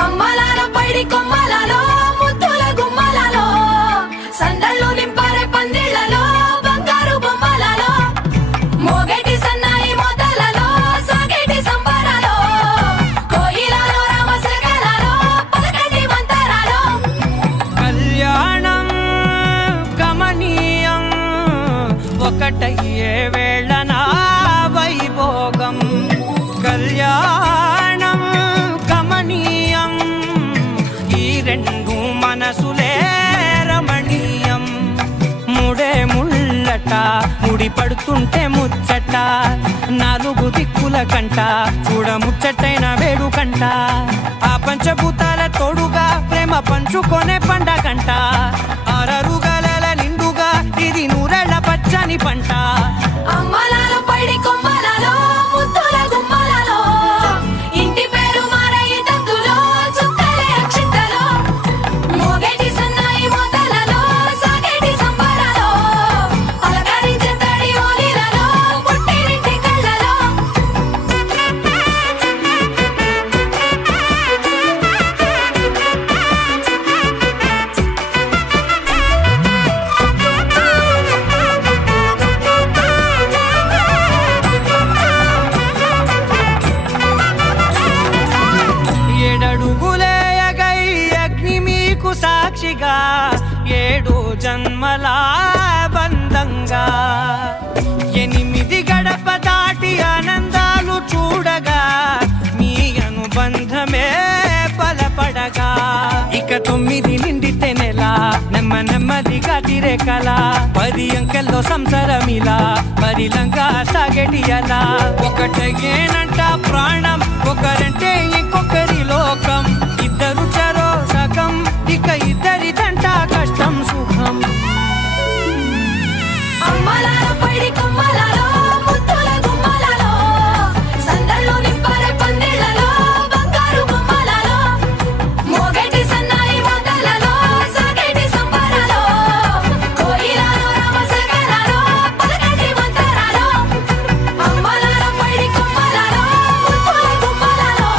అమ్మలాలో పైడి కొమ్మలలో ముద్దుల గుమ్మలలో సందళ్ళు నింపారే పందిళ్లలో బంగారు బొమ్మలలో మోగేటి సన్నాయి మోతలలో సాగేటి సంబరాలో కోయిలలో రామసగలలో పలకటి మంతరాలో కళ్యాణం గమనీయం ఒకటయ్యే వేళనా వైభోగం కళ్యాణం గమనీయం ఈ రెండు మనసులే రమణీయం ముడే ముళ్ళట ముడి పడుతుంటే ముచ్చట నాలుగు దిక్కుల కంట చూడ ముచ్చటైన వేడుకంట ఆ పంచభూతాల తోడుగా ప్రేమ పంచుకొనే పండగంట ఆరరుగల నిండుగా ఇది నూరెళ్ళ పచ్చని పంట అమ్మలాలో పైడి కొమ్మలలో ముద్దుల గుమ్మలలో ఇంటి పేరు మారయి తందులో చుక్కలే అక్షింతలో మోగేటి సన్నాయి మోతలలో సాగేటి సంబరాలో అలకరించే తడి ఓలిలలో పుట్టినింటి కళ్ళలో ఏడడుగులేయగై అగ్ని మీకు సాక్షిగా ఏడు జన్మల బంధంగా 8 గడప దాటి ఆనందాలు చూడగా మీ అనుబంధమే బలపడగా ఇక 9 నిండితే నెల నెమ్మదిగా తిరే కల 10 అంకెల్లో సంసారమిలా పరిలంగా సాగేటి అలా ఒకటేనంట ప్రాణం ఒకరంటే ఇంకొకరి లోకం ఇద్దరు చరో సగం ఇక ఇద్దరిదంట కష్టం సుఖం అమ్మలాలో పైడి కొమ్మలలో ముద్దుల గుమ్మలలో సందళ్ళు నింపారే పందిళ్లలో బంగారు బొమ్మలలో మోగేటి సన్నాయి మోతలలో సాగేటి సంబరాలో కోయిలలో రామసగలలో పలకటి మంతరాలో అమ్మలాలో పైడి కొమ్మలలో ముద్దుల గుమ్మలలో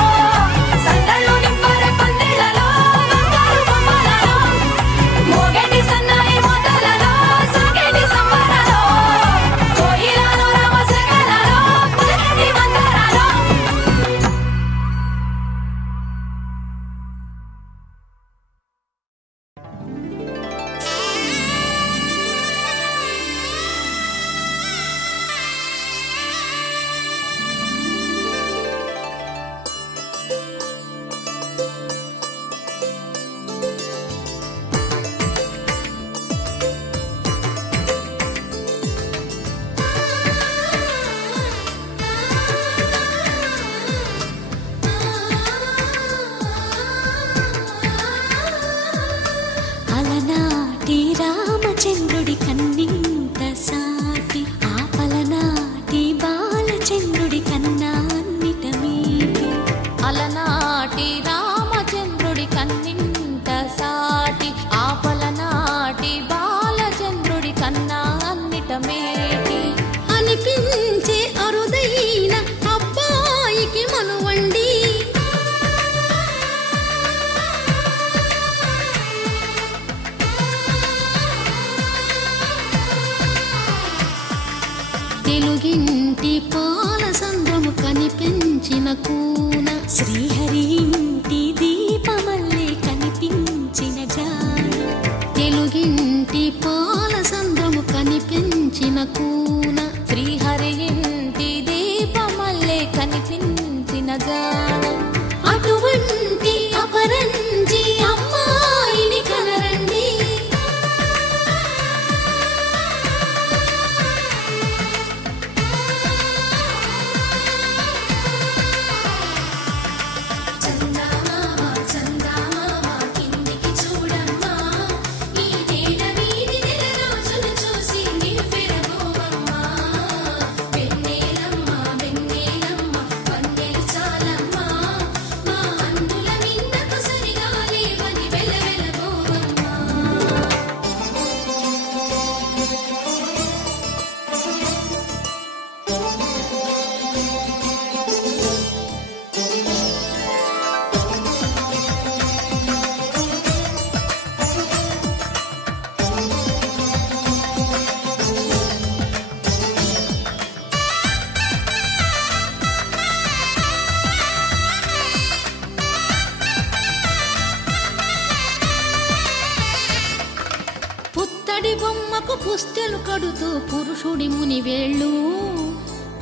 బొమ్మకు పుస్తెలు కడుతూ పురుషుడి ముని వేళ్ళు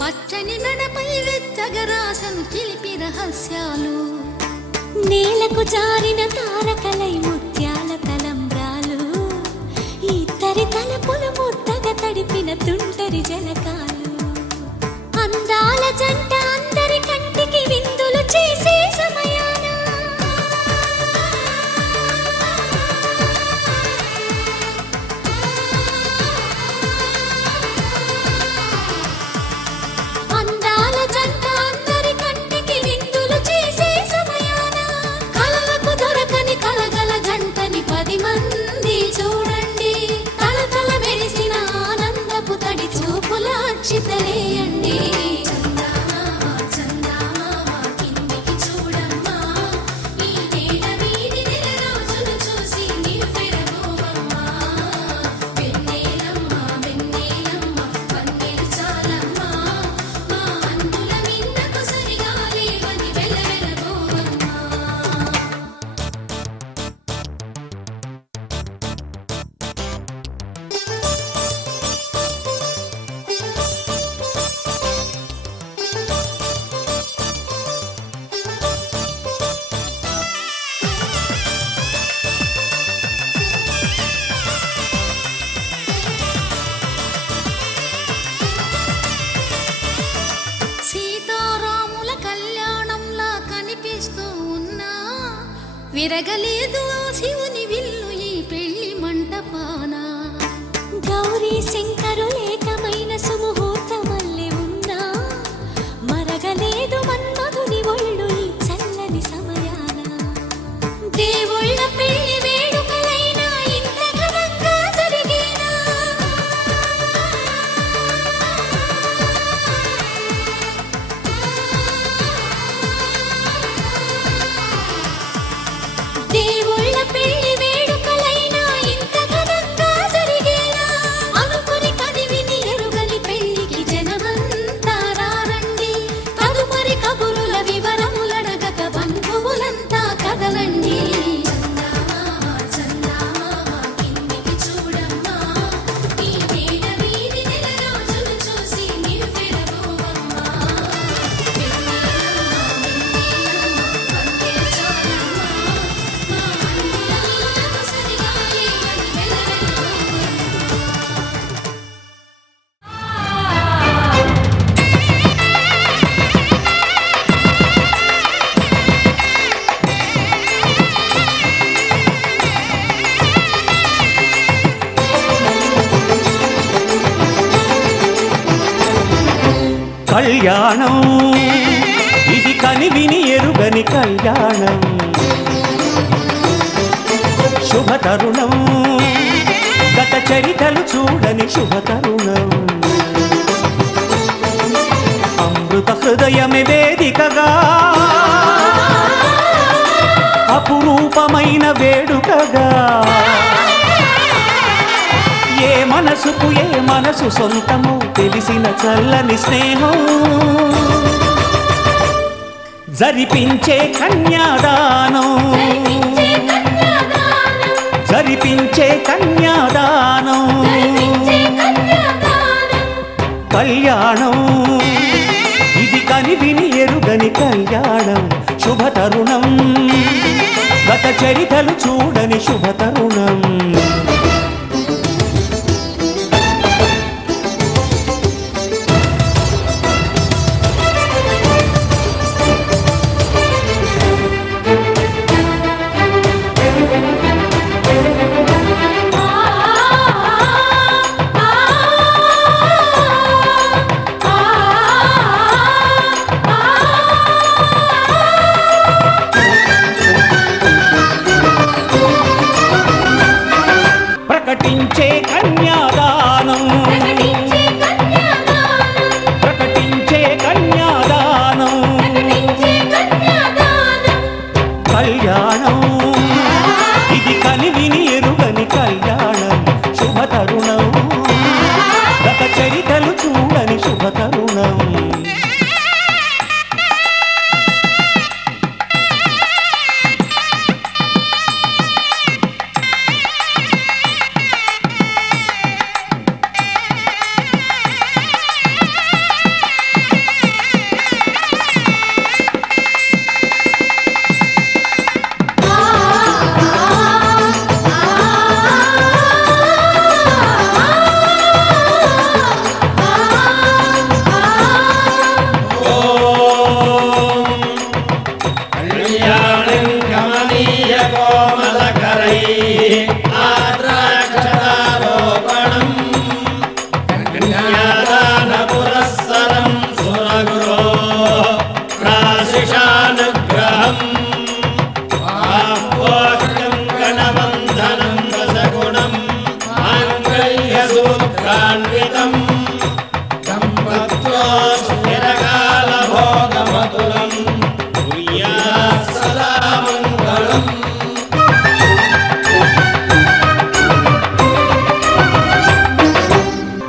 పచ్చని మెడపై వెచ్చగరాసను చిలిపి రహస్యాలు నేలకు జారిన తారకలై ముత్యాల తలంబ్రాలు ఇద్దరి తలపుల ముద్దగా తడిపిన తుంటరి జలకాలు అందాల జంట అందరి కంటికి విందులు చేసే సమయాన అందాల జంట అందరి కంటికి విందులు చేసే సమయాన కలలకు దొరకని కలగల జంటని 10 మంది చూడండి తలతల మెరిసిన ఆనందపు తడి చూపుల అక్షితలేయండి సీతారాముల కళ్యాణంలా కనిపిస్తూ ఉన్నా విరగలేదు శివుని విల్లు ఈ పెళ్లి మంటపాన గౌరీ శంకరులేకమైన సుముహూర్తమల్లె ఉన్నా మరగలేదు మన్మధుని ఒళ్ళు ఈ చల్లని సమయాన దేవుళ్ళ పెళ్లి వేడుకలైనా ఇంత ఘనంగా జరిగేనా దేవుళ్ళ పెళ్లి వేడుకలైనా ఇంత ఘనంగా జరిగేలా అనుకుని కదివిని ఎరుగని పెళ్లికి జనమంతా రారండి తదుపరి కబురుల వివరములడగక బంధువులంతా కదలండి కళ్యాణం ఇది కనివిని ఎరుగని కళ్యాణం శుభతరుణం గత చరితలు చూడని శుభతరుణం అమృత హృదయమే వేదికగా అపురూపమైన వేడుకగా ఏ మనసుకు ఏ మనసు సొంతము తెలిసిన చల్లని స్నేహం జరిపించే కన్యాదానం జరిపించే కన్యాదానం కళ్యాణం ఇది కనివిని ఎరుగని కళ్యాణం శుభతరుణం గత చరితలు చూడని శుభతరుణం ప్రకటించే కన్యాదానం ప్రకటించే కన్యాదానం కళ్యాణం ఇది కనివిని ఎరుగని కళ్యాణం శుభతరుణం గత చరితలు చూడని శుభతరుణం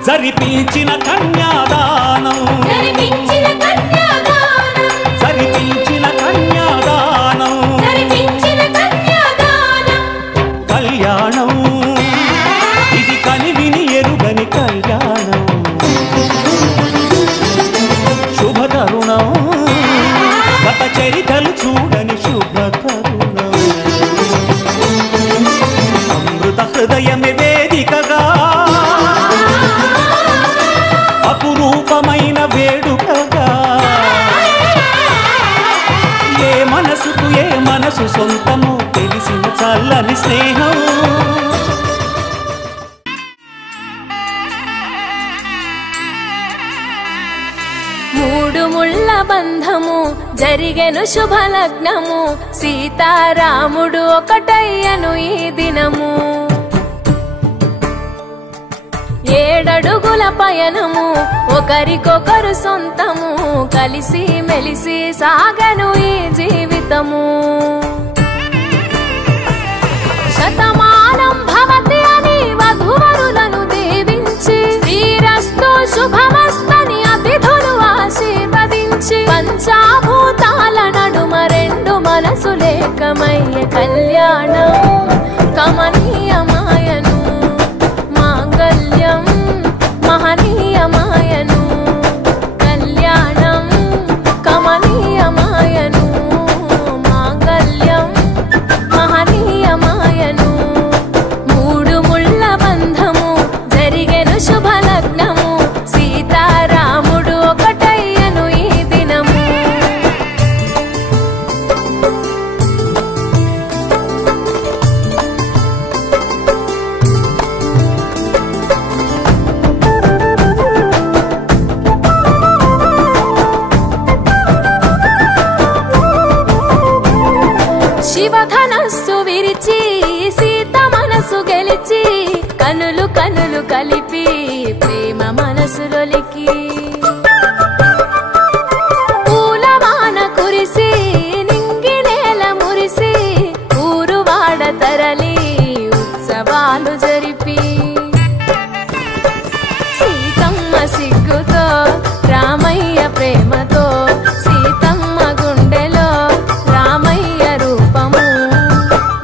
జరిపించిన కన్యాదానం జరిపించిన కన్యాదానం జరిపించిన కన్యాదానం జరిపించిన కన్యాదానం కళ్యాణం ఇది కనివిని ఎరుగని కళ్యాణం శుభతరుణం గత చరితలు చూడని శుభతరుణం అమృత హృదయమే వేదికగా అపురూపమైన వేడుకగా ఏ మనసుకు ఏ మనసు సొంతము తెలిసిన చల్లని స్నేహం మూడు ముళ్ళ బంధము జరిగెను శుభలగ్నము సీతారాముడు ఒకటయ్యను ఈ దినము 7 అడుగుల పయనము ఒకరికొకరు సొంతము కలిసి మెలిసి సాగను ఈ జీవితము శతమానం భవతి అని వధువరులను దీవించి శ్రీరస్తు శుభమస్తని అతిథులు ఆశీర్వదించి పంచాభూతాల నడుమ 2 మనసులేకమయ్య కళ్యాణం కమనీయమాయను మాంగళ్యం మహనీయమాయను కళ్యాణం కమనీయమాయను మాంగళ్యం మహనీయమాయను మూడు ముళ్ళ బంధము జరిగెను శుభలగ్నము సీతారాముడు ఒకటయ్యను ఈ దినము శివధనస్సు విరిచి సీత మనసు గెలిచి కనులు కనులు కలిపి ప్రేమ మనసులొలికి పూలవాన కురిసి నింగి నేల మురిసి ఊరువాడ తరలి ఉత్సవాలు జరిపి సీతమ్మ సిగ్గుతో రామయ్య ప్రేమతో సీతమ్మ గుండెలో రామయ్య రూపము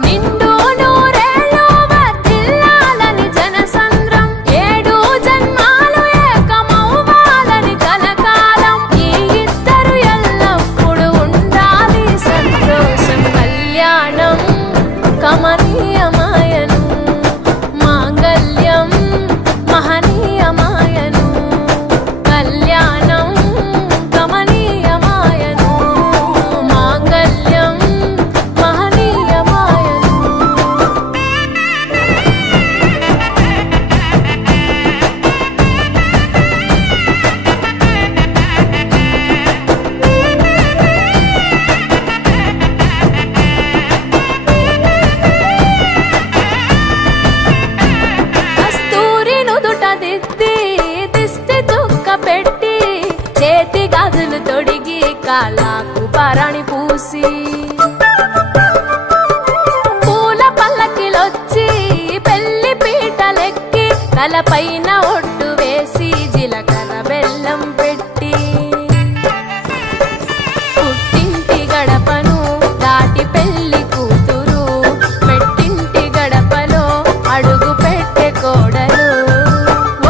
నిండు నూరేళ్ళు వర్ధిల్లాలని జనసంద్రం 7 జన్మాలు ఏకమవ్వాలని కలకాలం ఈ ఇద్దరు ఎల్లప్పుడూ ఉండాలి సంతోషం కళ్యాణం కమనీయమాయను మాంగళ్యం మహనీయమాయను కళ్యాణం కమనీయమాయను మాంగళ్యం మహనీయమాయను కస్తూరి నుదుట దిద్ది దిష్టి చుక్క పెట్టి చేతి గాజులు తొడిగి కాళ్ళకు భరణి పూసి పూల పల్లకిలొచ్చి పెళ్లి పీటలెక్కి తలపైన ఒట్టు వేసి జీలకర్ర బెల్లం పెట్టి పుట్టింటి గడపను దాటి పెళ్లి కూతురు మెట్టింటి గడపలో అడుగు పెట్టే కోడలు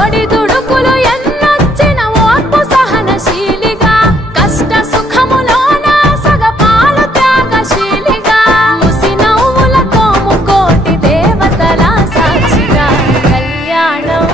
ఒడిదుడుకులు ఎన్నొచ్చిన ఓర్పు సహనశీలిగా కష్ట సుఖములోన సగపాలు త్యాగశీలిగా ముసి నవ్వులతో ముకోటి దేవతల సాక్షిగా కళ్యాణం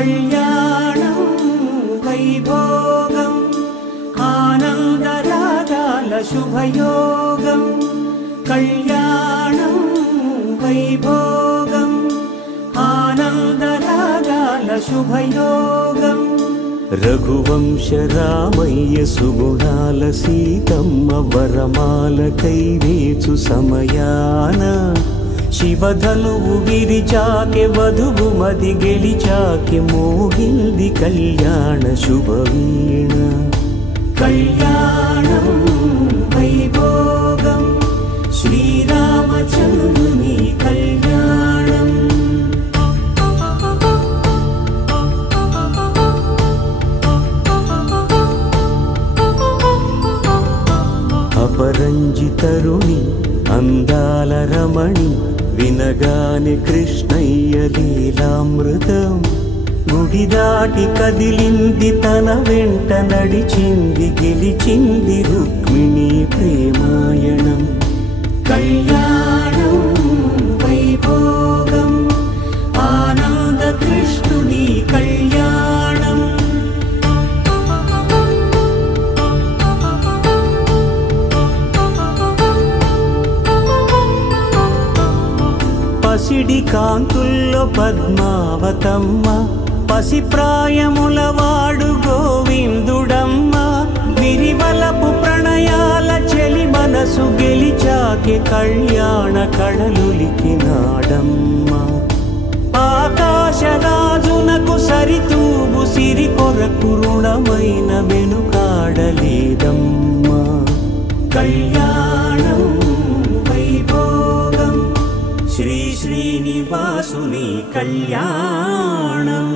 కళ్యాణం వైభోగం ఆనందరాగాల శుభయోగం కళ్యాణం వైభోగం ఆనందరాగాల శుభయోగం రఘువంశ రామయ్య సుగుణాల సీతమ్మ వరమాల కైవేచు సమయాన శివధనువు విరిచాకె వధువు మది గెలిచాకె మోగింది కళ్యాణ శుభవీణ కళ్యాణం వైభోగం శ్రీరామచంద్రుని కళ్యాణం అపరంజి తరుణి అందాల రమణి వినగానే కృష్ణయ్య లీలామృతం గుడి దాటి కదిలింది తన వెంట నడిచింది గెలిచింది రుక్మిణి ప్రేమాయణం కళ్యాణం వైభోగం ఆనంద కృష్ణుని కళ్యాణం పసిడి కాంతుల్లో పద్మావతమ్మ పసిప్రాయముల వాడు గోవిందుడమ్మ విరివలపు ప్రణయాల చెలి మనసు గెలిచాకె కళ్యాణ కళలులికినాడమ్మ ఆకాశరాజునకు సరితూగు సిరి కొరకు రుణమైన వెనుకాడలేదమ్మా కళ్యాణం వైభోగం శ్రీ శ్రీనివాసుని కళ్యాణం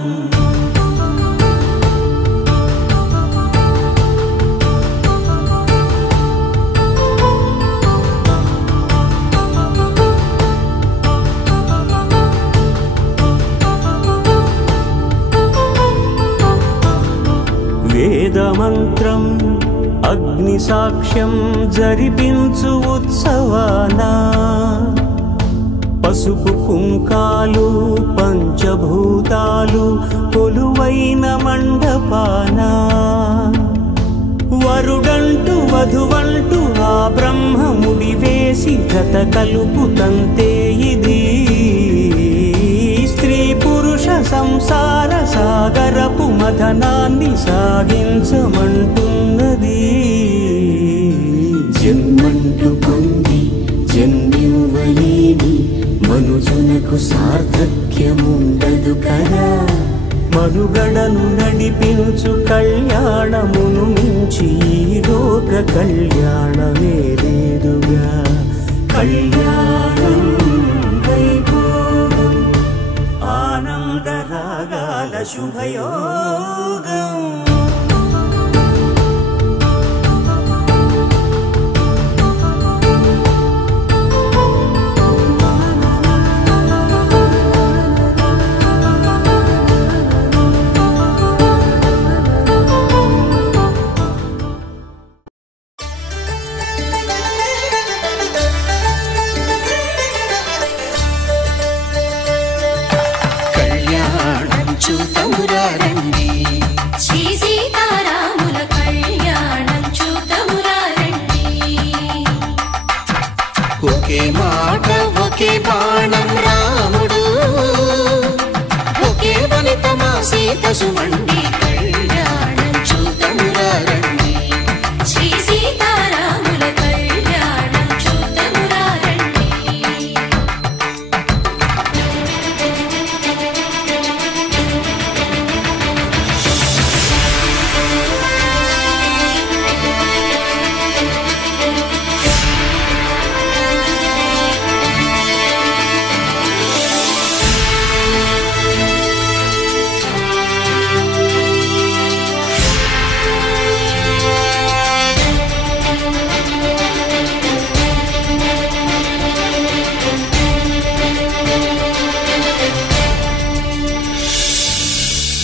వేదమంత్రం అగ్ని సాక్ష్యం జరిపించు ఉత్సవానా పసుపు కుంకాలు పంచభూతాలు కొలువైన మండపాన వరుడంటూ వధువంటూ ఆ బ్రహ్మముడి వేసి జత కలుపుతంతే ఇది స్త్రీ పురుష సంసార సాగరపు మథనాన్ని సాగించమంటున్నది జన్మంటూ పొంది జన్మివ్వలేని మనుజునకు సార్థక్యముండదు కదా మనుగడను నడిపించు కళ్యాణమును మించి ఈ లోక కళ్యాణమే లేదుగా కళ్యాణం వైభోగం ఆనంద రాగాల శుభయోగం చూతమురారండి శ్రీ సీతారాముల కళ్యాణం చూతమురారండి ఒకే మాట ఒకే బాణం రాముడు ఒకే వనిత మా సీత సుమండి కళ్యాణం చూతమురారండి శ్రీ సీతారాముల కళ్యాణం చూతమురారండి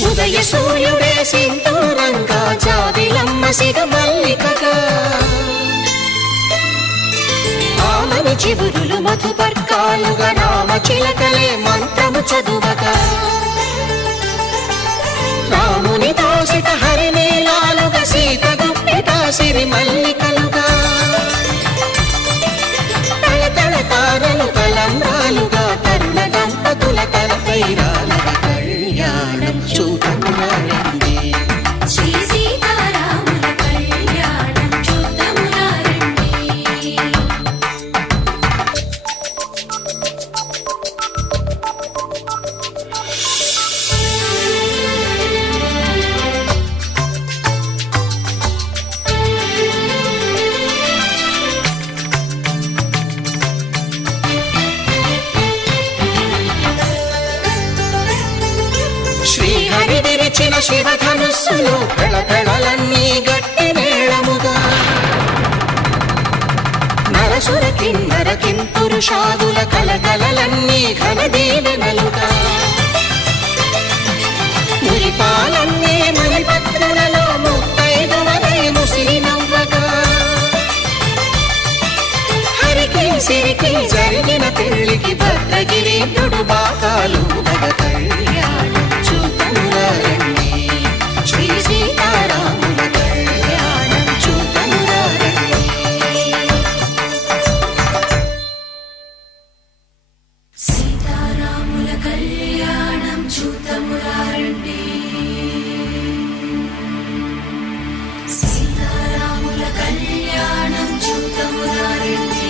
ఉదయ సూర్యుడే సింధూరంగా జాబిలమ్మ సిగ మల్లికగా ఆమని చివురులు మధుపర్కాలుగా రామ చిలకలే మంత్రము చదువగా సిరి మల్లికలుగా తళతళ తారలు తలంబ్రాలుగా తరుణ దంపతుల తలపై రాలగా కళ్యాణం చూడమురారండి శ్రీ సీతారాముల కళ్యాణం చూడమురారండి శ్రీహరి విరిచిన శివధనుస్సులు పెళపెళలన్నీ గట్టి మేళముగా నరసుర కిన్నర కింపురుషాదుల కలకలలన్నీ ఘన దీవెనలుగా మురిపాలన్నీ మణిపత్రులలో ముత్తైదువలై ముసిరి నవ్వగా హరికి సిరికి జరిగిన పెళ్లికి భద్రగిరీంద్రుడు బాకాలు కళ్యాణం చూడమురారండి శ్రీ సీతారాముల కళ్యాణం చూడమురారండి సీతారాముల కళ్యాణం చూడమురారండి సీతారాముల కళ్యాణం చూడమురారండి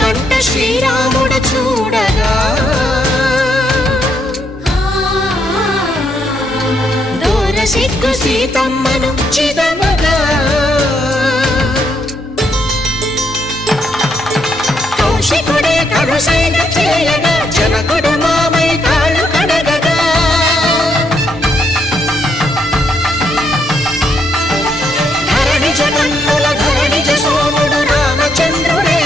కంట శ్రీరాముడు చూడగా దూర సిగ్గు సీతమ్మను చిదమగా కౌశికుడే కరుసైన చేయగా జనకుడు మామై కాళ్ళు కడగగా ధరణి జగన్నుల ధరణిజ సోముడు రామచంద్రుడే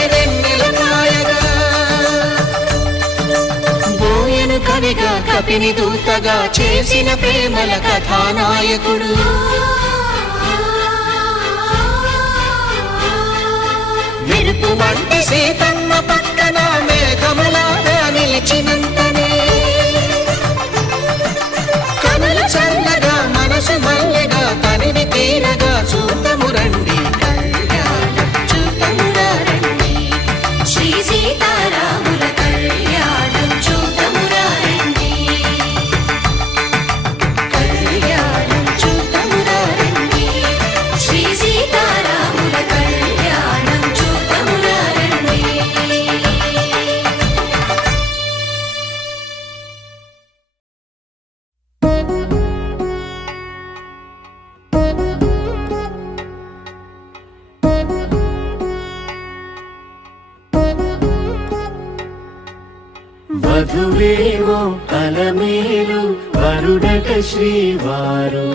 కవిగా కపిని దూతగా చేసిన ప్రేమల కథానాయకుడు మెరుపు వంటి సీతమ్మ పక్కన మేఘములాగా నిలిచినంతనే కనులు చల్లగా మనసు మల్లెగా తనివి తీరగా చూడమురండి కళ్యాణం చూడమురారండి శ్రీ సీతారాముల కళ్యాణం చూడమురారండి కళ్యాణం చూడమురారండి శ్రీ సీతారాముల కళ్యాణం చూడమురారండి వధువేమో అలమేలు వరుడట శ్రీవారు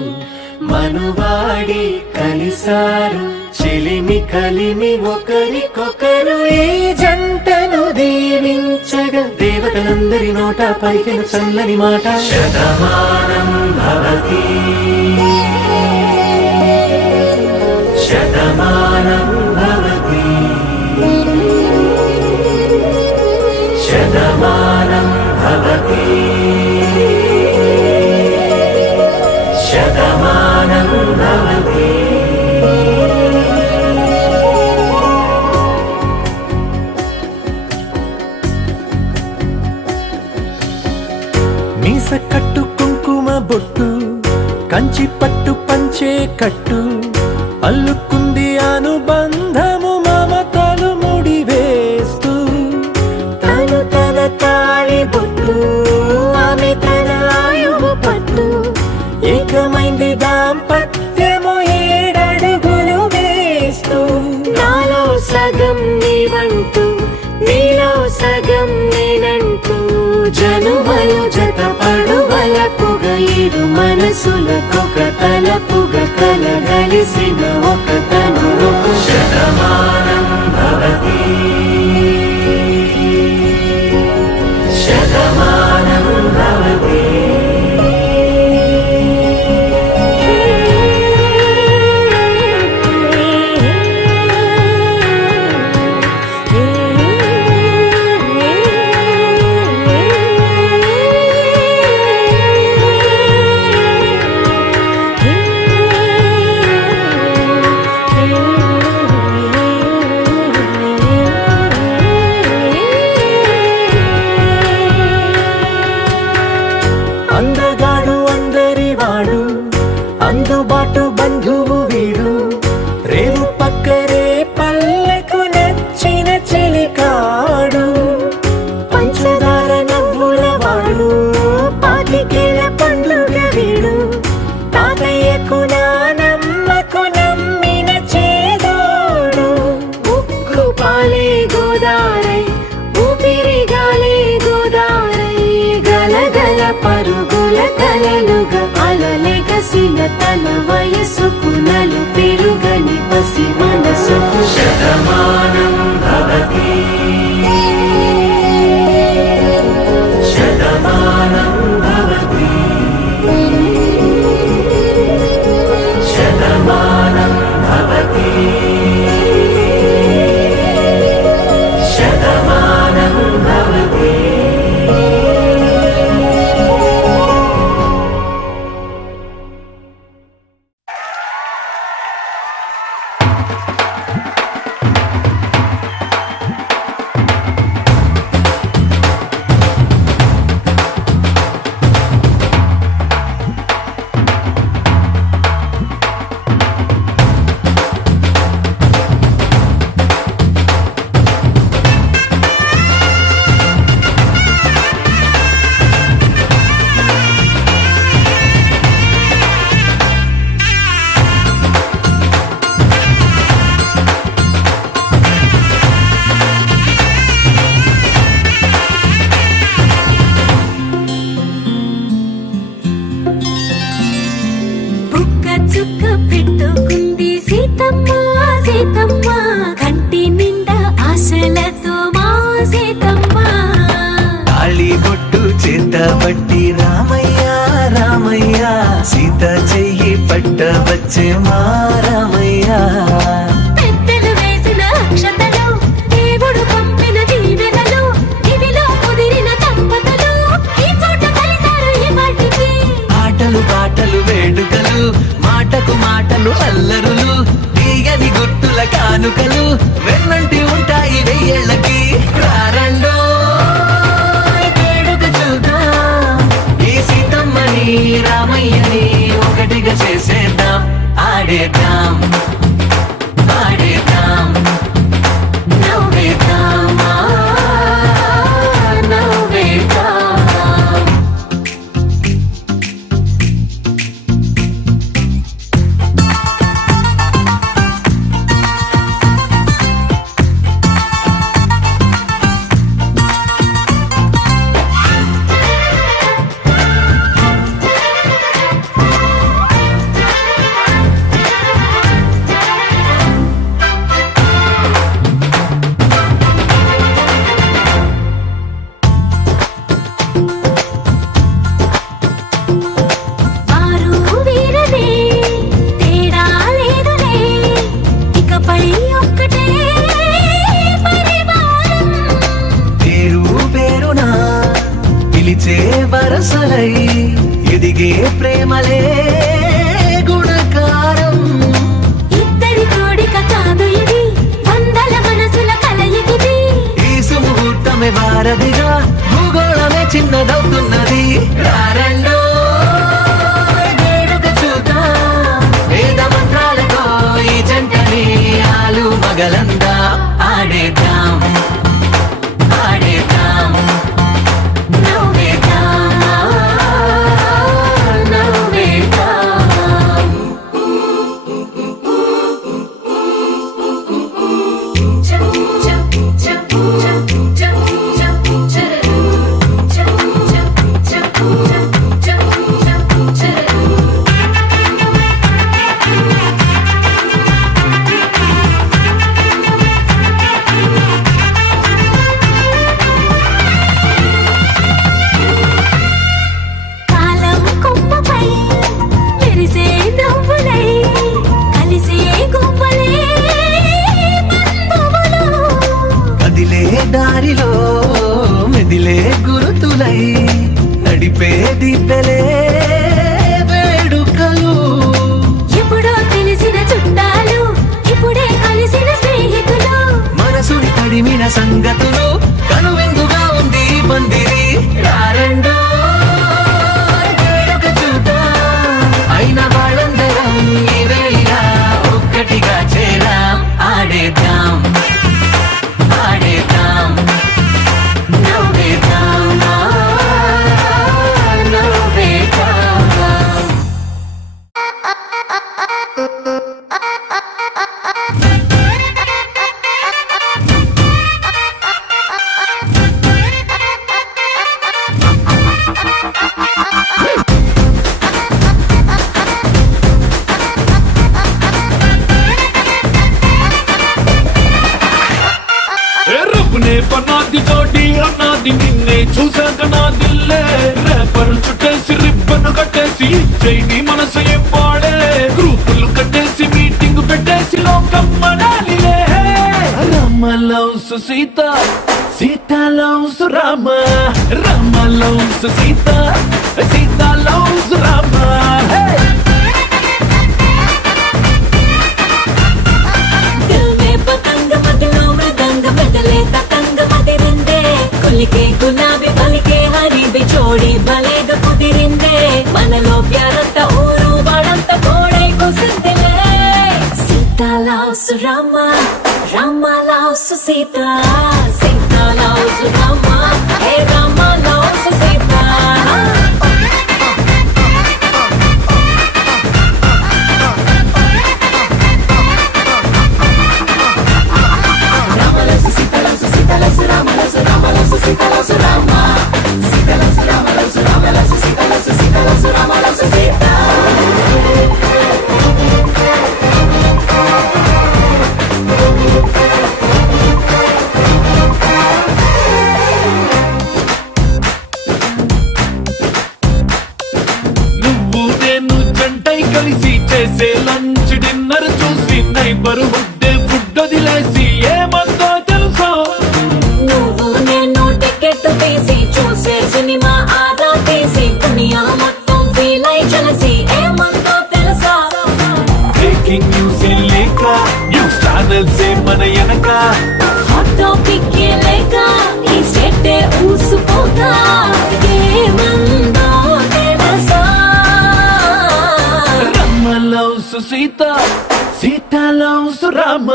మనువాడి కలిసారు చెలిమి కలిమి ఒకరికొకరు ఈ జంటను దీవించగా దేవతలందరి నోట పలికిన చల్లని మాట శతమానం భవతి శతమానం భవతి శతమానం భవతి శతమానం భవతి మీస కట్టు కుంకుమ బొట్టు కంచి పట్టు పంచే కట్టు అల్లుకుంది అనుబంధము మమతలు ముడివేస్తూ తను తన తాళి బొట్టు ఆమె తన ఆయువు పట్టు ఏకమైంది దాంపత్యము 7 అడుగులు వేస్తూ మనువలు జత పడువలపుగ ఇరు మనసులకొక తలపుగ కలగలిసిన ఒక తనువు శతమానం భవతి శతమానం భవతి అందగాడు అందరివాడు అందుబాటు బంధువు వీడు రేవు పక్కరే పల్లెకు నచ్చిన చెలికాడు పంచదార నవ్వుల వాడు పాతికేల పండ్లుగ వీడు తాతయ్యకు నానమ్మకు నమ్మిన చేదోడు ఉక్కు పాలే గోదారై ఊపిరిగాలే గోదారై గలగల పరుగుల కలలుగా అలలెగసిన తన వయసుకు నలు పెరుగని పసి మనసుకు శతమానం భవతి శతమానం భవతి శతమానం భవతి శతమానం భవతి బట్టి రామయ్య రామయ్య సీత చెయ్యి పట్టవచ్చే మా రామయ్య పెద్దలు వేసిన అక్షతలు దేవుడు పంపిన దీవెనలు ఇవిలో కుదిరిన దంపతులు ఈ చోట కలిసారు ఈ వాటికి ఆటలు పాటలు వేడుకలు మాటకు మాటలు అల్లరులు తీయని గుర్తుల కానుకలు వెన్నంటి ఉంటాయి వెయ్యేళ్ళకి రారండో రామయ్యని ఒకటిగా చేసేద్దాం ఆడేద్దాం ఆడేద్దాం నవ్వేద్దాం నవ్వేద్దాం వరసలై ఎదిగే ప్రేమలే గుణకారం ఇద్దరి కోడిక కాదు ఇది వందల మనసుల కలయికిది ఈ సుముహూర్తమే వారధిగా భూగోళమే చిన్నదవుతున్నది రారండో వేడుక చూద్దాం వేద మంత్రాలతో ఈ జంటని ఆలు మగలందా ఆడేద్దాం ఆడేద్దాం మొదలే వేడుకలు. ఎప్పుడో తెలిసిన చుట్టాలు ఇప్పుడే కలిసిన స్నేహితులు. మనసుని తడిమిన సంగతులు కనువిందుగా ఉంది పందిరి. రారండో వేడుక చూద్దాం, అయిన వాళ్ళందరం ఈ వేళ ఒక్కటిగా చేరాం. ఆడేద్దాం ఆడేద్దాం నవ్వేద్దాం నవ్వేద్దాం. రబ్బునే పన్నాది జోడి అన్నాది నిన్నే చూసాక నా దిల్లే. రేపరు చుట్టేసి రిబ్బను కట్టేసి చైని మనసు ఏం పాడే. గ్రూపులు కట్టేసి మీటింగ్ పెట్టేసి లోకం మనాలిలే. Rama loves Sita, Sita loves Rama. Rama loves Sita, Sita loves Rama. కులికే గులాబీ పలికే హరిబి జోడి భలేగా కుదిరిందే. మనలో ప్యారంత ఊరు వాడంత కోడై కుసిందిలే. Sita loves Rama, Rama loves Sita, Sita loves Rama, hey Rama loves Sita. నువ్వు నేను జంటై కలిసి చేసే లంచ్ డిన్నర్ చూసి నైబర్ హుడ్ ఫుడ్ వదిలేసి ఏమందో తెలుసా. నువ్వు నేను టికెట్ తీసి చూసే సినిమా ఆదా తీసి దునియా మొత్తం వీలై కలిసి ఏమందో తెలుసా. బ్రేకింగ్ న్యూస్ లేక న్యూస్ ఛానల్స్ మన వెనక. హాట్ టాపిక్ లేక ఈ స్టేట్ ఊసిపోతా. ఏమందో తెలుసా. Rama loves Sita, Sita loves Rama.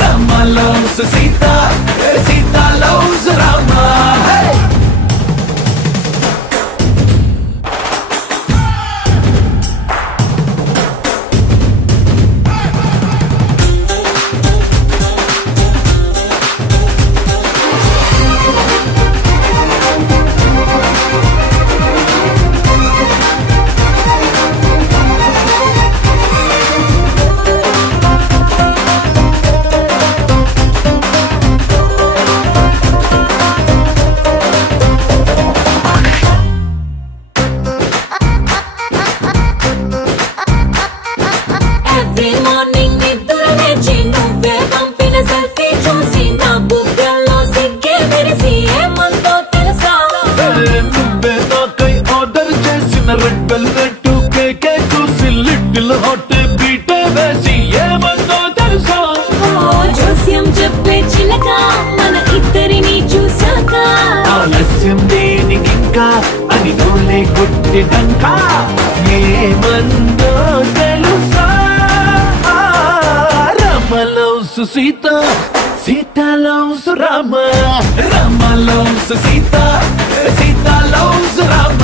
Rama loves Sita, Sita loves Rama. Every morning నిద్ర లేచి నువ్వే పంపిన సెల్ఫీ చూసి నా బుగ్గల్లో సిగ్గే మెరిసి ఏమందో తెలుసా. నువ్వే నాకై ఆర్డర్ చేసిన రెడ్ వెల్వెట్ కేకే చూసి లిటిల్ హాట్ బీటే వేసి ఏమందో తెలుసా. జోస్యం చెప్పే చిలక మన ఇద్దరిని చూసాక ఆలస్యం దేనికింకా అని నోలే కొట్టిదంకా. ఏమందో తెలుసా. Rama loves Sita, Sita loves Rama. Rama loves Sita, Sita loves Rama.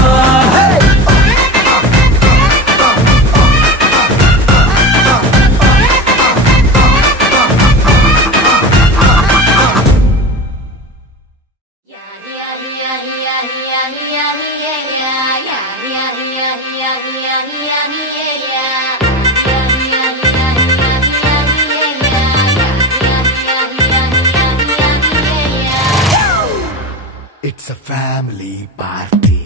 It's a family party.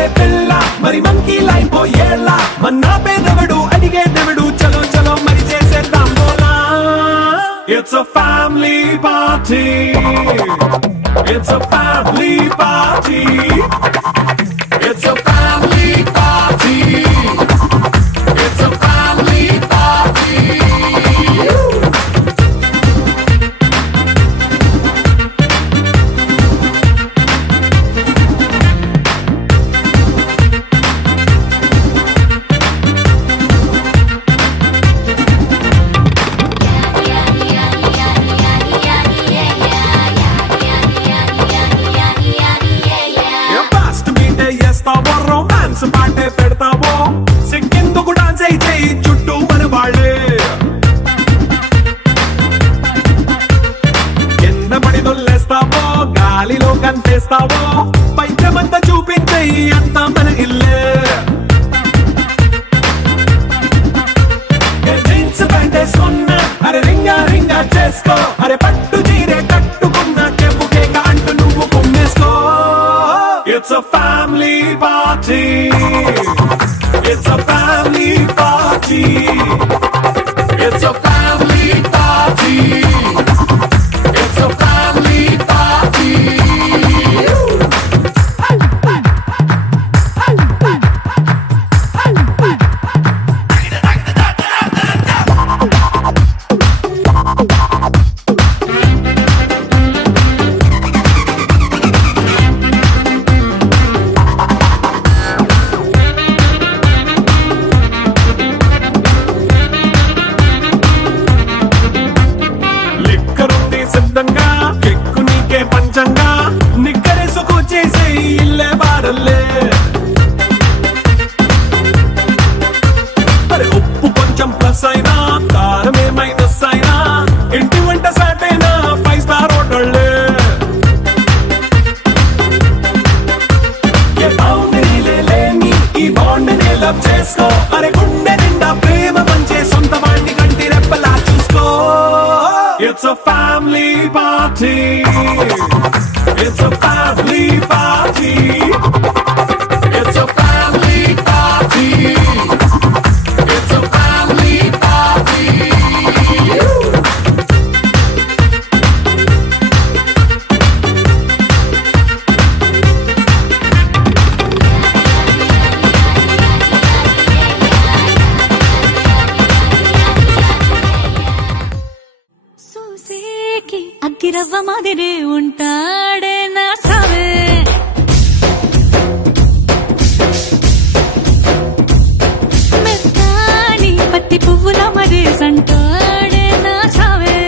అరే పిల్ల మరి మంకీ లైన్ పోయేళ్ళ మన్నా పేదవడు అడిగే దేవుడు చలో చలో మరి చేసేద్దాం బోలా It's a family party It's a family party It's a family party It's a family party romance పాటే పెడతావో సిగ్గెందుకు డాన్స్ అయి చేయి చుట్టూ మన వాళ్ళే కింద పడి దొల్లేస్తావో గాలిలో కంటేస్తావో పైత్యమంతా చూపించేయి అంతా మన ఇల్లే జీన్స్ ప్యాంటే సొన్న అరే రింగా రింగా చేసుకో అరే పట్టు చీరే కట్టుకున్న చెప్పు కేక అంటూ నువ్వు కుమ్మేసుకో It's a family party It's a family party It's a family party It's a family party కెక్కు నీకే పంచంగా నిక్కరేసుకు చేసే ఇల్లే బారల్లే అరే ఉప్పు కొంచెం ప్లస్ అయినా కారమే మైనస్ అయినా ఇంటి వంట సాటైనా 5 స్టార్ హోటళ్ళే ఏ బౌండరీలే లేని ఈ బాండ్ని లవ్ చేసుకో అరే గుండె నిండా ప్రేమ పంచే సొంత వాడిని కంటి రెప్పలా చూసుకో It's a family party It's a family party It's a family party It's a family party అగ్గిరవ్వ మాదిరే ఉంటాడే నా సావే మెత్తాని పత్తి పువ్వుల మరి సంటాడే నా సావే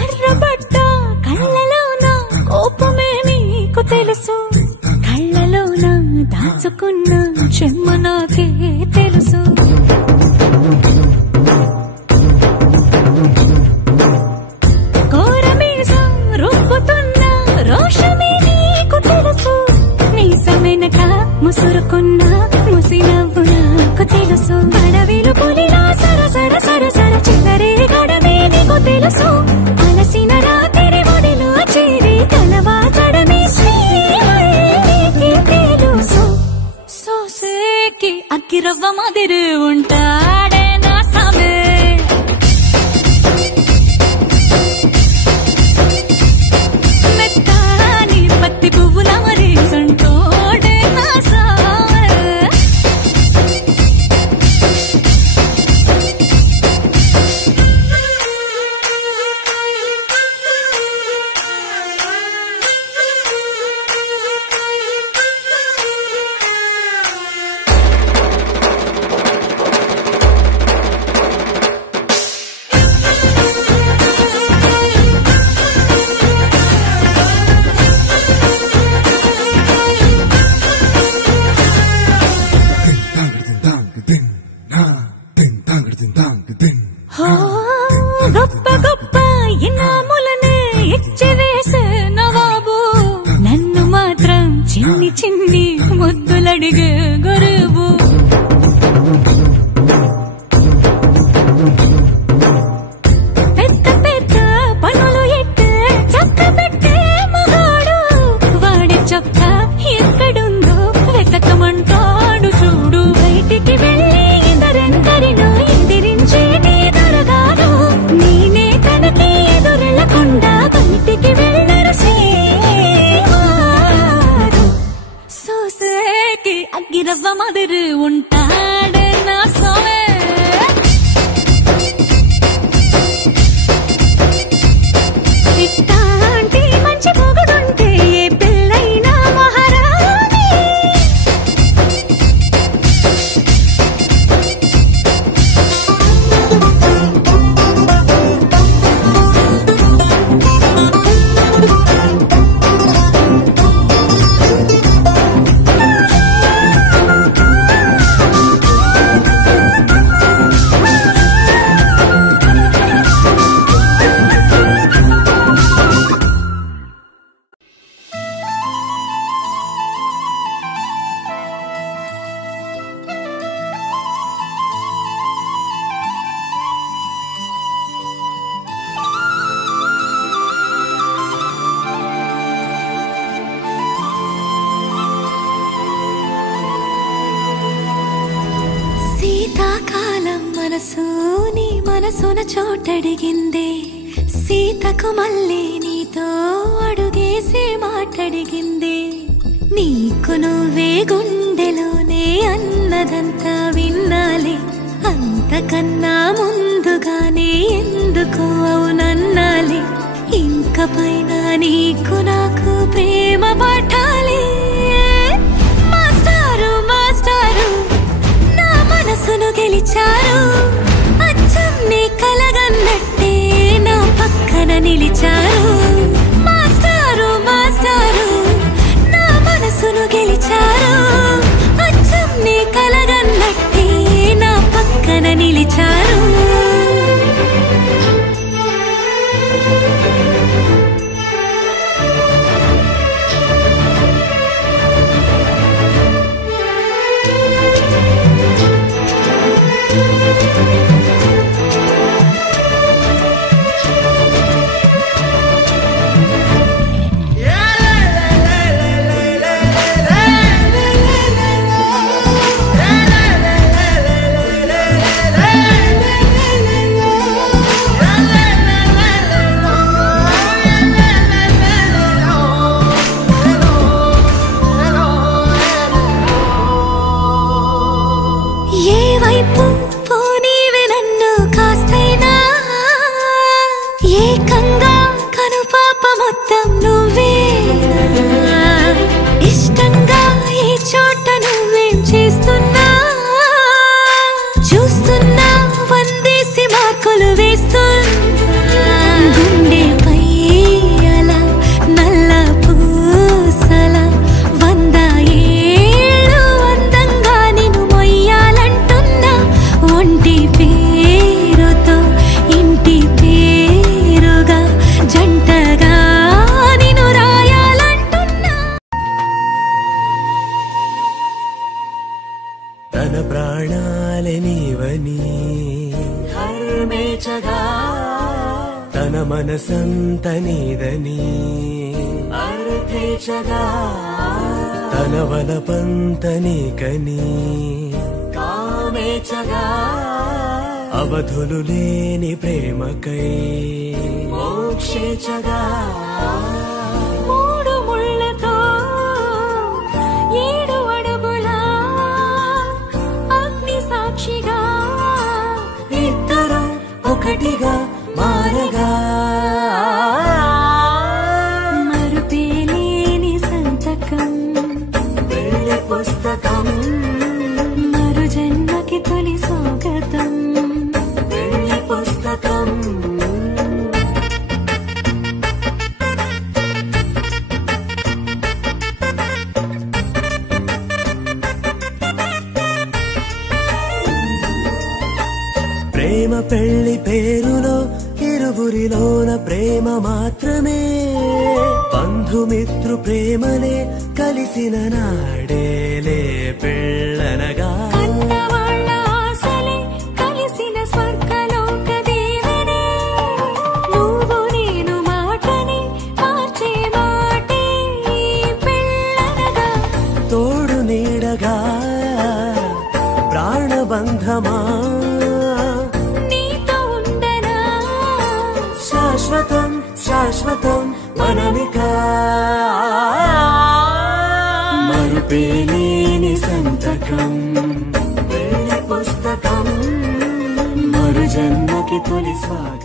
ఎర్రబడ్డ కళ్ళలోన కోపమే నీకు తెలుసు కళ్ళలోన దాచుకున్న చెమ్మ నాకే తెలుసు కోరమీసం రుబ్బుతున్న రోషమే నీకు తెలుసు నీసమెనక ముసురుకున్న ముసి నవ్వు నాకు తెలుసు అడవిలు పులిలా సరసర సరసర చివరే గడమే నీకు తెలుసు అలసిన రాత్రి ఒడిలో చేరి కలవాచడమే శ్రీకి తెలుసు సోసేకి అగ్గిరవ్వ మాదిరి ఉంటాడే నా సామే మెత్తాని పత్తి పువ్వుల మరి సంటోడే నా సామే చిన్ని ముద్దులడిగే గురువు పెద్ద పెద్ద పనులు ఎట్టే చక్క పెట్టే మగాడు వాడి చొక్క ఎక్కడుందో వెతకమంటాడు చూడు బయటికి వెళ్ళి ఇద్దరెందరినో ఎదిరించేటి దొరగాడు నేనే తనకి ఎదురెళ్ళకుండా బయటికి వెళ్ళరు శ్రీవారు సోసేకి అగ్గిరవ్వ మదురు ఉంటాడే నా సోమే ఇట్టాంటి మంచి పొగడుంటే ఏ పిల్లైనా మహారాణి శీతాకాలం మనసు నీ మనసున చోటడిగిందే సీతకు మళ్ళీ నీతో అడుగేసే మాటడిగిందే నీకు నువ్వే గుండెలోనే అన్నదంతా విన్నాలే అంతకన్నా ముందుగానే ఎందుకు అవునన్నాలే ఇంక పైన నీకు నాకు ప్రేమ పాఠాలే మాస్టారు మాస్టారు నా మనసును గెలిచారు అచ్చం నీ కలగన్నట్టే నా పక్కన నిలిచారు మాస్టారు మాస్టారు నా మనసును గెలిచారు అచ్చం నీ కలగన్నట్టే నా పక్కన నిలిచారు ఏ వైపు పోనీవే నన్ను కాస్తైనా ఏకంగా కనుపాప మొత్తం నువ్వే ఇష్టంగా ఏ చోట నువ్వేం చేస్తున్నా చూస్తున్నా వందేసి మార్కులు వేస్తున్నా గుండెపై అలా నల్ల పూసల 100 ఏళ్ళు అందంగా నిన్ను మొయ్యాలంటున్నా ఒంటి పేరుతో ఇంటి పేరుగా జంటగా నిన్ను రాయాలంటున్నా తన ప్రాణాలే నీవని హర్మేచగా తన మనసంత నీదని అర్థేచగా తన వలపంత నీకని కామేచగా అవధులు లేని ప్రేమకై మోక్షేచగా మూడు ముళ్ళతో 7 అడుగుల అగ్ని సాక్షిగా ఇద్దరం ఒకటిగా మారగా మరుపేలేని సంతకం వెళ్ళి పుస్తకం మరు జన్మకి తొలి స్వాగతం వెళ్ళి పుస్తకం ప్రేమ పెళ్లి పేరులో ఇరువురిలోన ప్రేమ మాత్రమే బంధుమిత్రు ప్రేమలే కలిసిన నాడేలే పెళ్ళనగా కన్నవాళ్ళ ఆశలే కలిసిన స్వర్గలోక దీవెనే నువ్వు నేను మాటని మార్చే మాటే పెళ్ళనగా తోడు నీడగా ప్రాణబంధమా నీతో ఉండనా శాశ్వతం శాశ్వతం మనమికా మరుపేలేని సంతకం పెళ్లి పుస్తకం మరు జన్మకి తొలి స్వాగతం